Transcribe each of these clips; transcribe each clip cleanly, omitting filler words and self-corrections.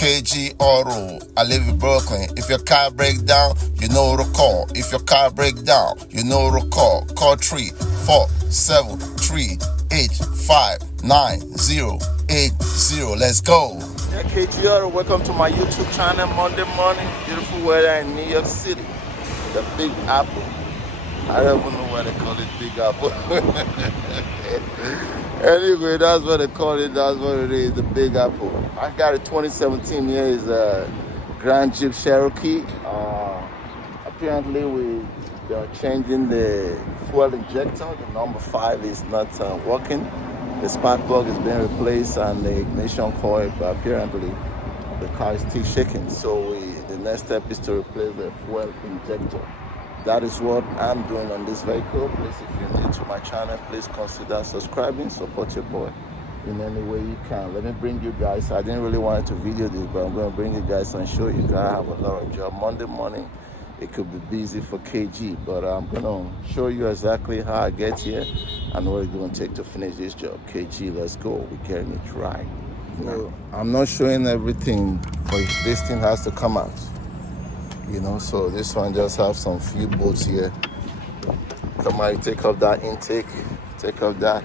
KG Auto. I live in Brooklyn. If your car breaks down, you know to call. If your car breaks down, you know to call. Call 347-385-9080. Let's go. Yeah, KG Auto, welcome to my YouTube channel. Monday morning, beautiful weather in New York City. The Big Apple. I don't even know why they call it Big Apple. Anyway, that's what they call it. That's what it is, the Big Apple. I got a 2017 here. Is a Grand Jeep Cherokee. Apparently, we are changing the fuel injector. The number 5 is not working. The spark plug is being replaced and the ignition coil, but apparently the car is still shaking. So the next step is to replace the fuel injector. That is what I'm doing on this vehicle. Please, if you're new to my channel, please consider subscribing. Support your boy in any way you can. Let me bring you guys. I didn't really want to video this, but I'm going to bring you guys and show you. I have a lot of job. Monday morning, it could be busy for KG, but I'm going to show you exactly how I get here and what it's going to take to finish this job. KG, let's go. We're getting it right. So I'm not showing everything, but this thing has to come out. You know, so this one just have some few bolts here. Come on, take off that intake, take off that.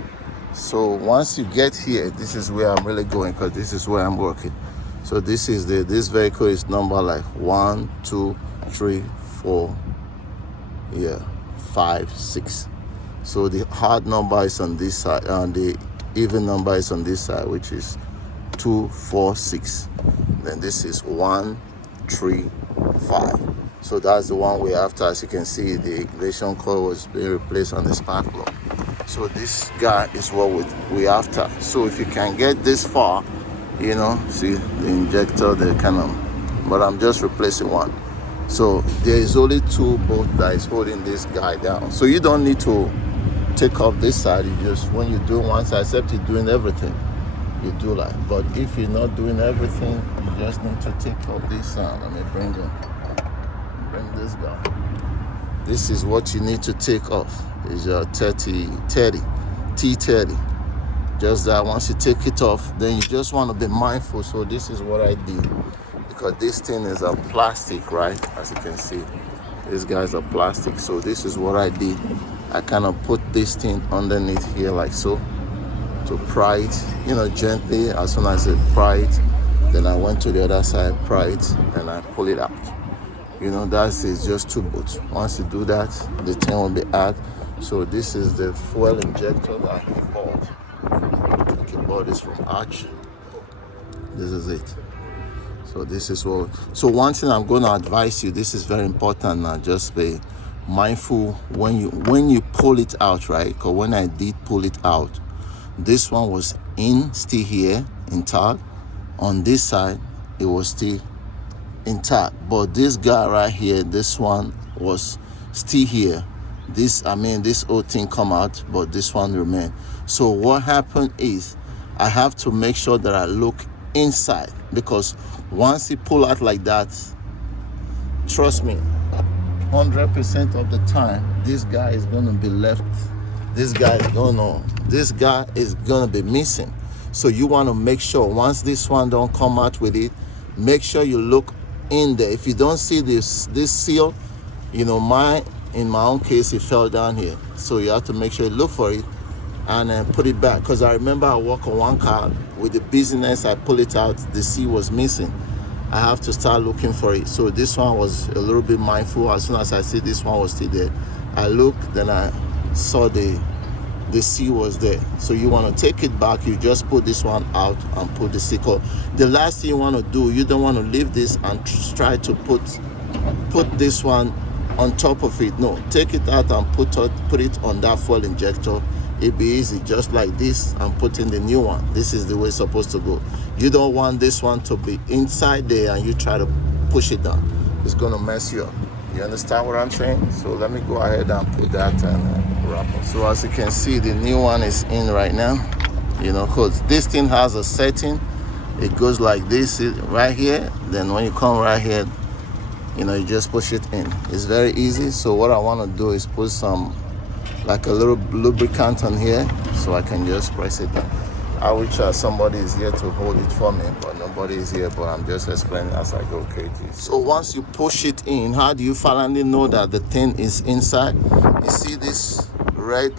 So once you get here, this is where I'm really going, because this is where I'm working. So this vehicle is number like 1, 2, 3, 4, 5, 6. So the hard number is on this side and the even number is on this side, which is 2, 4, 6. Then this is 1, 3, 5. So that's the one we're after. As you can see, the ignition coil was being replaced on the spark plug. So this guy is what we're after. So if you can get this far, you know, see the injector, the kind of, but I'm just replacing one. So there is only 2 bolts that is holding this guy down. So you don't need to take off this side. You just, when you do one side, except you're doing everything, you do that. But if you're not doing everything, you just need to take off this. Let me bring this guy. This is what you need to take off. Is your T30. Just that once you take it off, then you just want to be mindful. So this is what I did, because this thing is a plastic, right? As you can see, these guys are plastic. So this is what I did. I kind of put this thing underneath here like so, to pry it, you know, gently. As soon as I pry it, then I went to the other side, pry it, and I pull it out. You know, that is just 2 bolts. Once you do that, the thing will be out. So this is the fuel injector that I bought. I bought this from Arch. This is it. So this is what. So one thing I'm going to advise you. This is very important now. Just be mindful when you pull it out, right? Because when I did pull it out, this one was still here intact. On this side, it was still intact. But this guy right here, this one was still here. This whole thing come out, but this one remained. So what happened is, I have to make sure that I look inside, because once you pull out like that, trust me, 100% of the time, this guy is gonna be left. This guy is gonna be missing. So you want to make sure once this one don't come out with it, make sure you look in there. If you don't see this seal, you know, in my own case, it fell down here. So you have to make sure you look for it and put it back. Because I remember I work on one car with the business, I pull it out, the seal was missing. I have to start looking for it. So this one was a little bit mindful. As soon as I see this one was still there, I looked, then I saw the seal was there. So you want to take it back, you just put this one out and put the seal. The last thing you want to do, you don't want to leave this and try to put this one on top of it. No, take it out and put it on that fuel injector. It'd be easy, just like this, and put in the new one. This is the way it's supposed to go. You don't want this one to be inside there and you try to push it down. It's gonna mess you up. You understand what I'm saying? So let me go ahead and put that and wrap up. So as you can see, the new one is in right now. You know, because this thing has a setting. It goes like this right here. Then when you come right here, you know, you just push it in. It's very easy. So what I want to do is put some, like a little lubricant on here, so I can just press it down. I wish somebody is here to hold it for me, but nobody is here, but I'm just explaining as I go, KG. So once you push it in, how do you finally know that the thing is inside? You see this red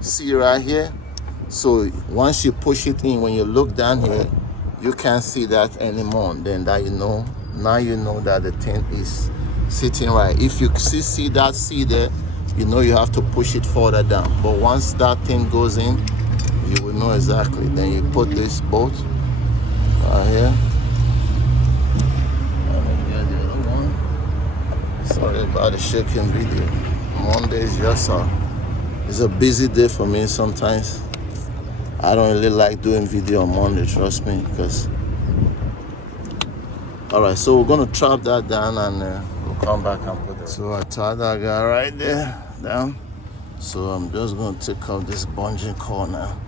C right here? So once you push it in, when you look down here, you can't see that anymore. Then that you know, now you know that the thing is sitting right. If you see that C there, you know you have to push it further down. But once that thing goes in, you will know exactly. Then you put this bolt right here. And the other one. Sorry about the shaking video. Monday is just it's a busy day for me sometimes. I don't really like doing video on Monday, trust me, because all right, so we're gonna trap that down and we'll come back and put it. So I tied that guy right there down. So I'm just gonna take out this bungee cord now,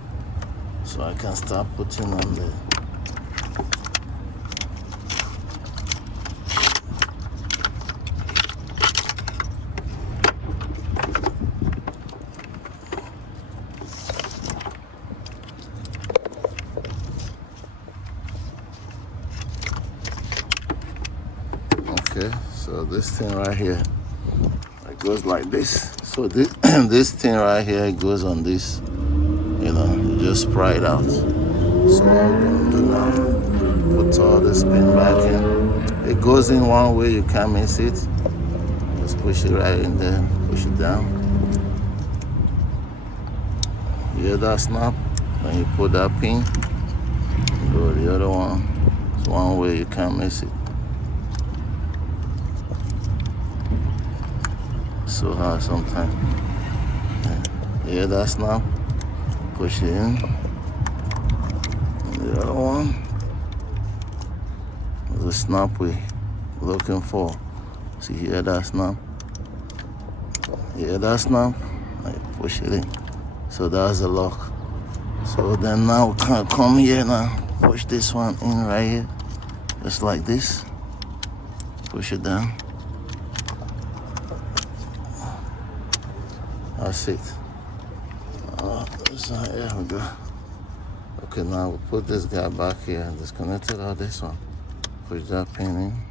so I can start putting on the okay, so this thing right here, it goes like this. So this this thing right here, it goes on this, you know, you just pry it out. So what we're gonna do now, put all this pin back in. It goes in one way, you can't miss it. Just push it right in there, push it down. You hear that snap? Then you put that pin, go to the other one. It's one way, you can't miss it. So hard sometimes. You hear that snap? Push it in. And the other one is the snap we're looking for. See, you hear that snap? You hear that snap? And you push it in. So that's the lock. So then now we can come here now, push this one in right here, just like this. Push it down. That's it. So here we go. Okay, now we'll put this guy back here and disconnect it out this one. Push that pin in,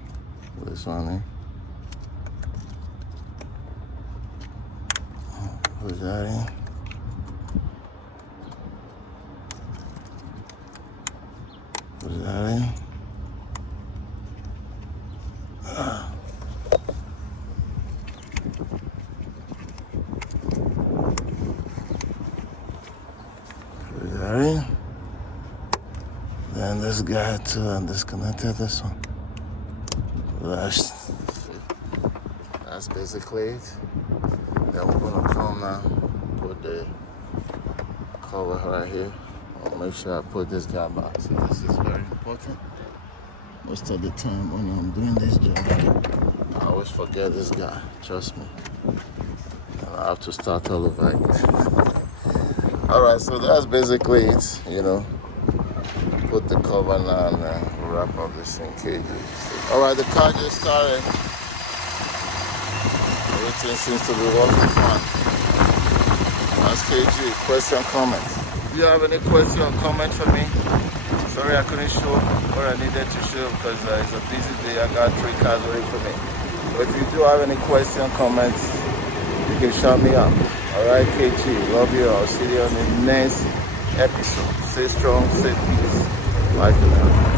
put this one in. Push that in. Push that in. Then this guy too, and disconnected this one. That's basically it. Then we're gonna come now, put the cover right here. I'll make sure I put this guy back. So this is very important. Most of the time when I'm doing this job, I always forget this guy, trust me. And I have to start all over again. Alright, so that's basically it, you know. Put the cover now and wrap up this thing, KG. Alright, the car just started. Everything seems to be working fine. That's KG. Question, comment. Do you have any question or comment for me? Sorry I couldn't show what I needed to show because it's a busy day. I got 3 cars waiting for me. But if you do have any question, comments, you can shout me out. Alright, KG. Love you. I'll see you on the next episode. Stay strong, stay peace. Bye for now.